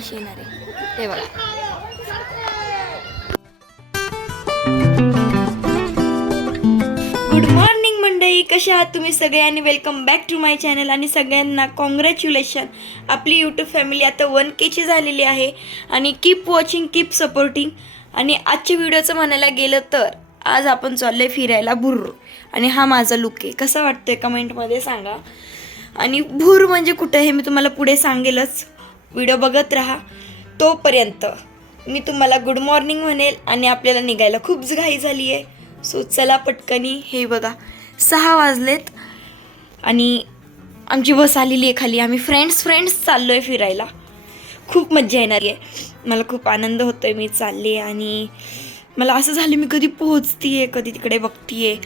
अशी येणार आहे, हे बघा. गुड मॉर्निंग मंडळी, कशा आहात तुम्ही सगळे आणि welcome back to my channel. आणि सगळ्यांना कॉंग्रॅच्युलेशन, आपली यूट्यूब फॅमिली आता 1K झालेली आहे. आणि कीप वॉचिंग, कीप सपोर्टिंग. आणि आजच्या व्हिडिओचं म्हणायला गेलं तर आज आपण चाललोय फिरायला भुर्र. आणि हा माझा लुक आहे, कसा वाटतोय कमेंटमध्ये सांगा. आणि भूर म्हणजे कुठं हे मी तुम्हाला पुढे सांगेलच, व्हिडिओ बघत राहा. तोपर्यंत मी तुम्हाला गुड मॉर्निंग म्हणेल आणि आपल्याला निघायला खूप घाई झाली आहे. सो चला पटकनी. हे बघा 6 वाजलेत आणि आमची बस आलेली आहे खाली. आम्ही फ्रेंड्स चाललो आहे फिरायला. खूप मजा येणार आहे, मला खूप आनंद होतो आहे. मी चालले आणि मला असं झालं मी कधी पोहोचते आहे, कधी तिकडे बघते आहे.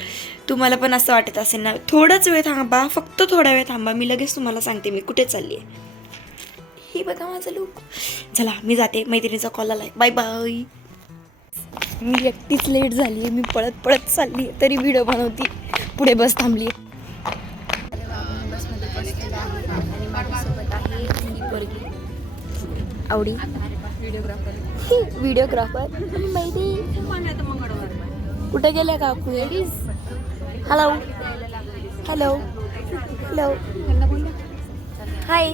तुम्हाला पण असं वाटत असेल ना. थोडाच वेळ थांबा, फक्त थोडा वेळ थांबा, मी लगेच तुम्हाला सांगते मी कुठे चालली आहे. हे बघा माझं लुक. चला मी जाते, मैत्रिणीचा कॉल आला आहे. Bye bye. मी एकटीच लेट झाली आहे, मी पळत चालली आहे तरी व्हिडिओ बनवती. पुढे बस थांबली आहे. बसमध्ये बसलेला आहे आणि माझ्यासोबत आहे ही पोरगी आवडी व्हिडिओग्राफर. कुठे गेल्या काकू? Hello hello hello hi.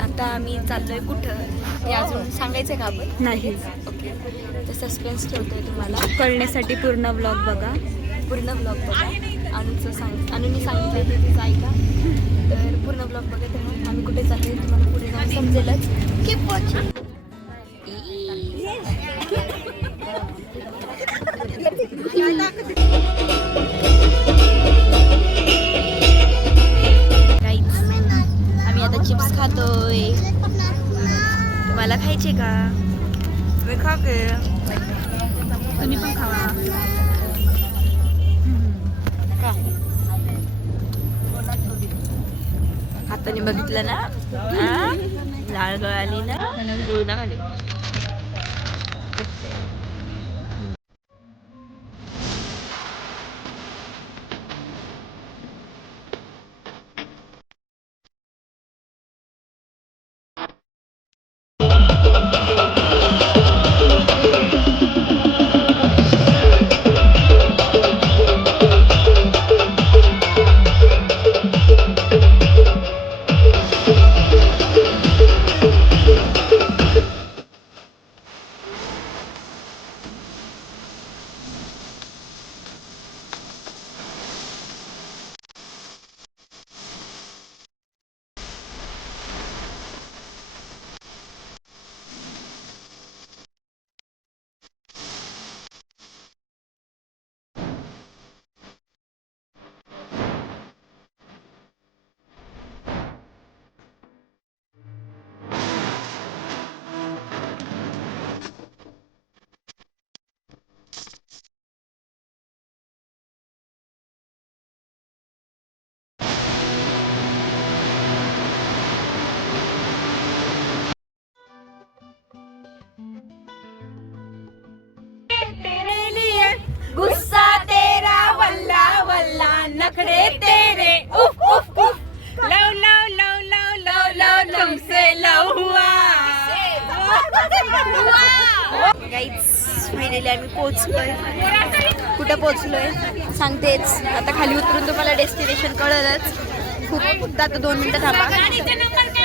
आता आम्ही चाललोय कुठं ते अजून सांगायचं का आपण? नाही. ओके, तर सस्पेन्स ठेवतोय तुम्हाला कळण्यासाठी पूर्ण ब्लॉग बघा. पूर्ण ब्लॉग बघा. अनुनी सांगितलं ते तिचं ऐका. तर पूर्ण ब्लॉग बघत राहा. आम्ही कुठे चाललोय तुम्हाला पुढे जाऊन समजेलच. Keep watching. आम्ही आता चिप्स खातोय. तुम्हाला खायचे का? तुम्ही खा के. तुम्ही पण खावा. हाताने बघितलं ना, लाळ गळाली ना, गुळ आली. गुस्सा तेरा वल्ला वल्ला, नखरे तेरे उफ उफ उफ, लव लव लव लव लव लव तुमसे लव हुआ. गाईज फायनली आम्ही पोहोचलोय. कुठं पोहोचलोय सांगतेच आता. खाली उतरून तुम्हाला डेस्टिनेशन कळलंच. खूप फक्त आता 2 मिनिटं थांबा,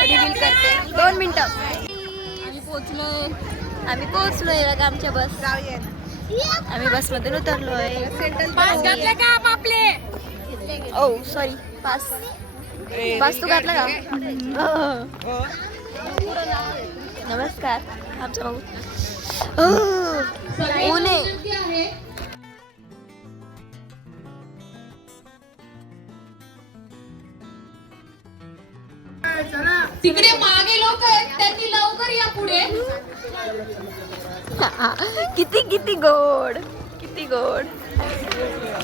रिव्हील करते. 2 मिनिटं. आम्ही पोहोचलोय बघा. आमच्या बस, आम्ही बसमधून उतरलोय. ओ सॉरी, पास तू घातला का? नमस्कार. आमचा भाऊ ऊने. तिकडे मागे लोक आहेत, त्यांनी लवकर या पुढे. किती किती गोड, किती गोड.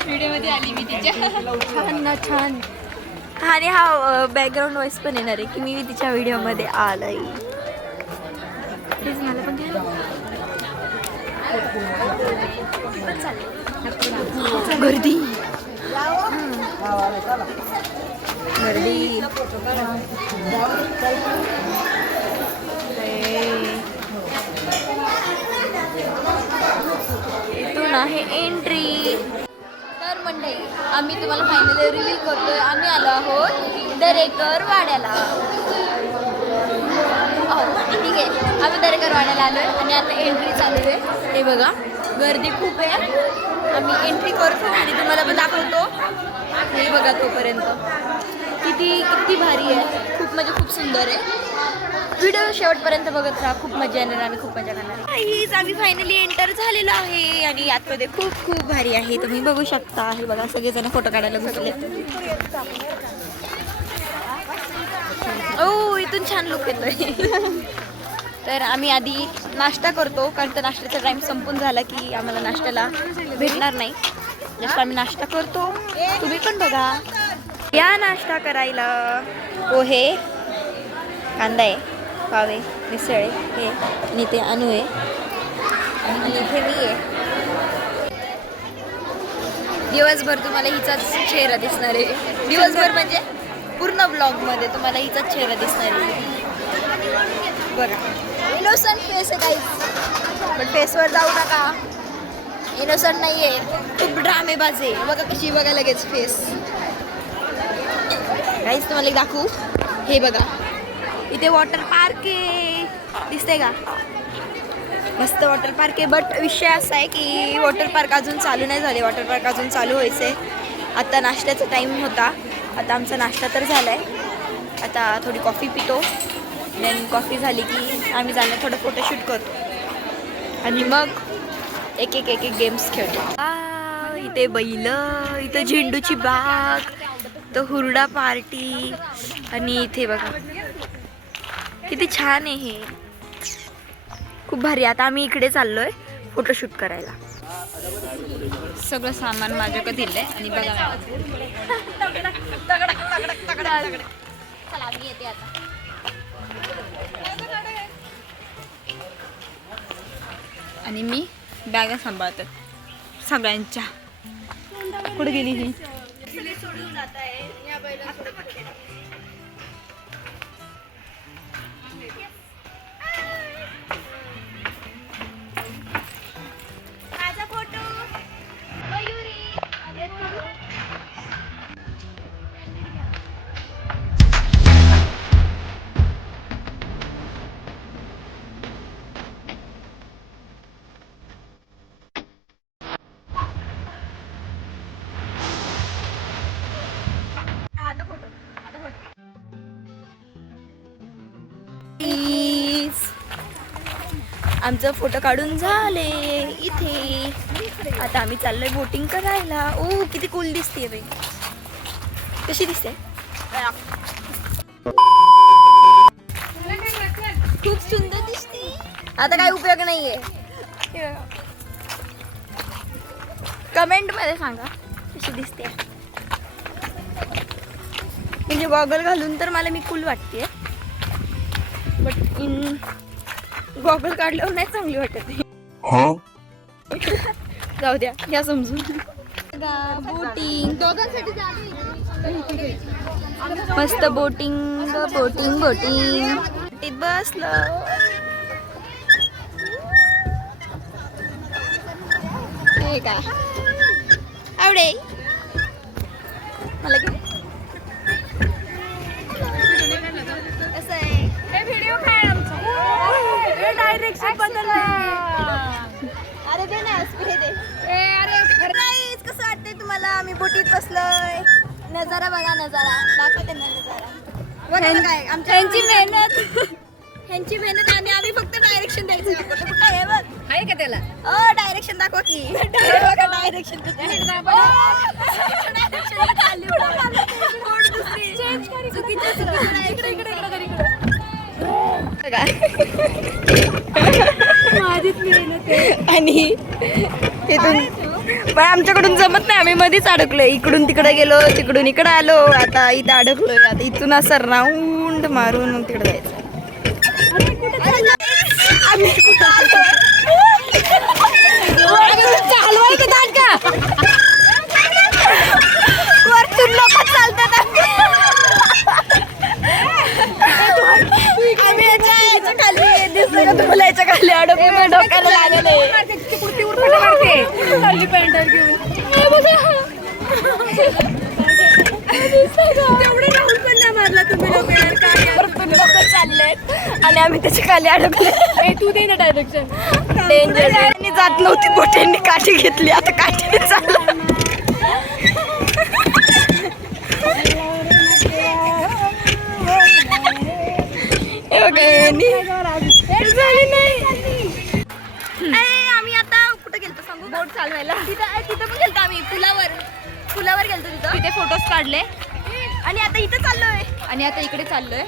व्हिडिओ मध्ये आली मी तिच्या. छान ना, छान. आणि हा बॅकग्राऊंड व्हॉइस पण येणार आहे की मी तिच्या व्हिडिओमध्ये आलाय. प्लीज मला पण घ्या. गर्दी गर्दी. इथून आहे एंट्री. तर मंडळी आम्ही तुम्हाला फायनली रिव्हील करतोय, आम्ही आलो आहोत दरेकर वाड्याला. ठीक आहे, आम्ही दरेकर वाड्याला आलोय आणि आता एंट्री चालू आहे. हे बघा गर्दी खूप आहे. आम्ही एंट्री करतो आणि तुम्हाला पण दाखवतो. हे बघा तोपर्यंत किती भारी आहे, खूप म्हणजे खूप सुंदर आहे. व्हिडिओ शेवटपर्यंत बघत राहा, खूप मजा येणार, आम्ही खूप मजा करणार आहे. हीच आम्ही फायनली एंटर झालेलो आहे आणि आतमध्ये खूप खूप भारी आहे, तुम्ही बघू शकता. हे बघा सगळेजण फोटो काढायला बसले. ओ इथून छान लुक येतोय. तर आम्ही आधी नाश्ता करतो, कारण तर नाश्त्याचा टाइम संपून झाला की आम्हाला नाश्त्याला भेटणार नाही. जस्ट आम्ही नाश्ता करतो, तुम्ही पण बघा या नाश्ता करायला. पोहे, कांदा आहे, पाव आहे, मिसळ आहे, हे आणि इथे अनु आहे आणि इथे मी आहे. दिवसभर तुम्हाला हिचाच चेहरा दिसणार आहे. दिवसभर म्हणजे पूर्ण ब्लॉगमध्ये तुम्हाला हिचाच चेहरा दिसणार आहे. बरं इनोसंट फेस आहे काही, पण फेसवर जाऊ नका. इनोसंट नाही आहे, खूप ड्रामेबाज आहे. बघा कशी, बघा लगेच फेस. काहीच तुम्हाला एक दाखवू. हे बघा इथे वॉटर पार्क आहे, दिसतंय का? मस्त वॉटर पार्क आहे. बट विषय असा आहे की वॉटर पार्क अजून चालू नाही झाले. वॉटर पार्क अजून चालू व्हायचं आहे. आता नाश्त्याचा टाईम होता, आता आमचा नाश्ता तर झाला आहे. आता थोडी कॉफी पितो, देन कॉफी झाली की आम्ही जाणं थोडं फोटोशूट करतो आणि मग एक एक एक एक गेम्स खेळतो. इथे बैल, इथं झेंडूची बाग, तर हुरडा पार्टी आणि इथे बघा किती छान आहे हे, खूप भारी. आता आम्ही इकडे चाललोय फोटोशूट करायला. सगळं सामान माझ्याकडे दिलंय आणि बघा चला आम्ही येते आता. आणि मी बॅगा सांभाळतात सगळ्यांच्या. कुठे गेली ही? सोडून जात आहे या बैला. माझा फोटो मयुरी. आमचं फोटो काढून झाले इथे. आता आम्ही चाललोय बोटिंग करायला. ओ किती कूल दिसते बाई, कशी दिसते, खूप सुंदर दिसते. आता काय उपयोग नाहीये, कमेंट मध्ये सांगा कशी दिसते. म्हणजे गॉगल घालून तर मला मी कूल वाटते, बट इन गॉगल काढल्यावर नाही चांगली वाटत. जाऊ द्या, या समजून. बोटिंग मस्त, बोटिंग बोटिंग बोटिंग बसलं. हे का आवडे मला की असं आहे. हे व्हिडिओ काय आमचा डायरेक्शन बदलला. अरे दे ना स्प्रे दे. गाईज कसं वाटतंय तुम्हाला? आम्ही बोटीत बसलोय. नजारा बघा, नजारा दाखव त्यांना नजारा. बघा काय आमच्या ह्यांची मेहनत आणि आम्ही फक्त डायरेक्शन द्यायचं. कुठं आहे बघ, आहे का त्याला? डायरेक्शन दाखवा की. बघा डायरेक्शन आणि इथून पण आमच्याकडून जमत नाही, आम्ही मध्येच अडकलोय. इकडून तिकडे गेलो, तिकडून इकडे आलो, आता इथं अडकलोय. आता इथून असं राऊंड मारून मग तिकडे जायचं. आम्ही वरतून लोक चालतात. बघा तुम्हाला याच्या खाली अडकून डोक्याला लागले लोक चाललेत आणि आम्ही त्याच्या खाली अडकले. तू दे ना डायरेक्शन. डेंजर जात नव्हती बोट्यांनी काठी घेतली आता काठीने चालला. आम्ही आता कुठं गेलतो सांगू? बोट चालवायला तिथं पण गेलतो आम्ही पुलावर गेलतो तिथं तिथे फोटोज काढले आणि आता इथं चाललोय. आणि आता इकडे चाललोय.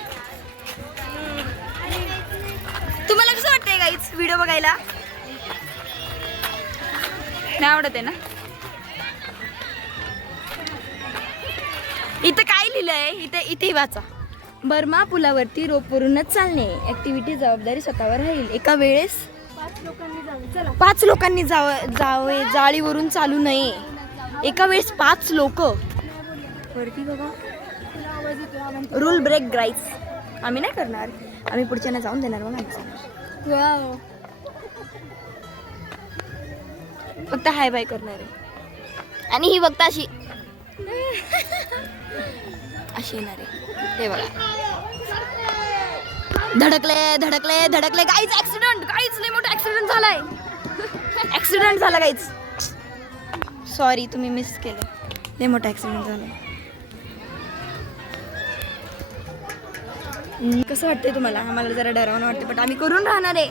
तुम्हाला कसं वाटतंय गाईज व्हिडिओ बघायला? नाही आवडत आहे ना. इथं काय लिहिलंय? इथे वाचा. बर्मा पुलावरती रोपवरूनच चालणे. ऍक्टिव्हिटी जबाबदारी स्वतःवर राहील. एका वेळेस 5 लोकांनी जावे. जाळीवरून चालू नये. एका वेळेस 5 लोक वरती बघा. Rule break guys. आम्ही नाही करणार. आम्ही पुढच्यांना जाऊन देणार मग आम्ही फक्त हाय बाय करणार आहे. आणि ही बघता अशी येणार आहे. ते बघा धडकले गाईज. Accident guys. लय मोठा ऍक्सिडेंट झालाय. ऍक्सिडेंट झाला गाईज. सॉरी तुम्ही मिस केलं. लय मोठा ऍक्सिडेंट झाला. कसं वाटतंय तुम्हाला? आम्हाला जरा डरावणं वाटतं पण आम्ही करून राहणार आहे.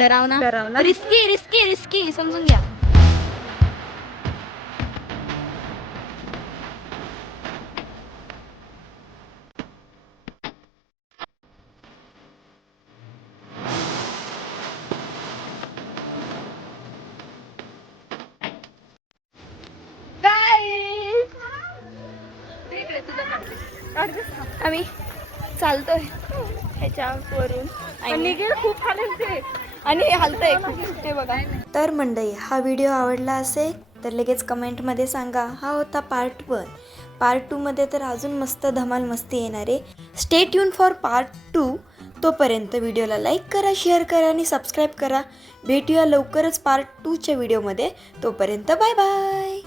डरावना रिस्की समजून घ्या. आम्ही चालतोय ह्याच्यावरून खूप हलते आणि हलतंय ते बघा. तर मंडळी हा व्हिडिओ आवडला असेल तर लगेच कमेंटमध्ये सांगा. हा होता पार्ट 1. पार्ट 2 मध्ये तर अजून मस्त धमाल मस्ती येणार आहे. Stay tune for part 2. तोपर्यंत व्हिडिओला लाईक करा, शेअर करा आणि सबस्क्राईब करा. भेटूया लवकरच पार्ट 2च्या व्हिडिओमध्ये. तोपर्यंत बाय बाय.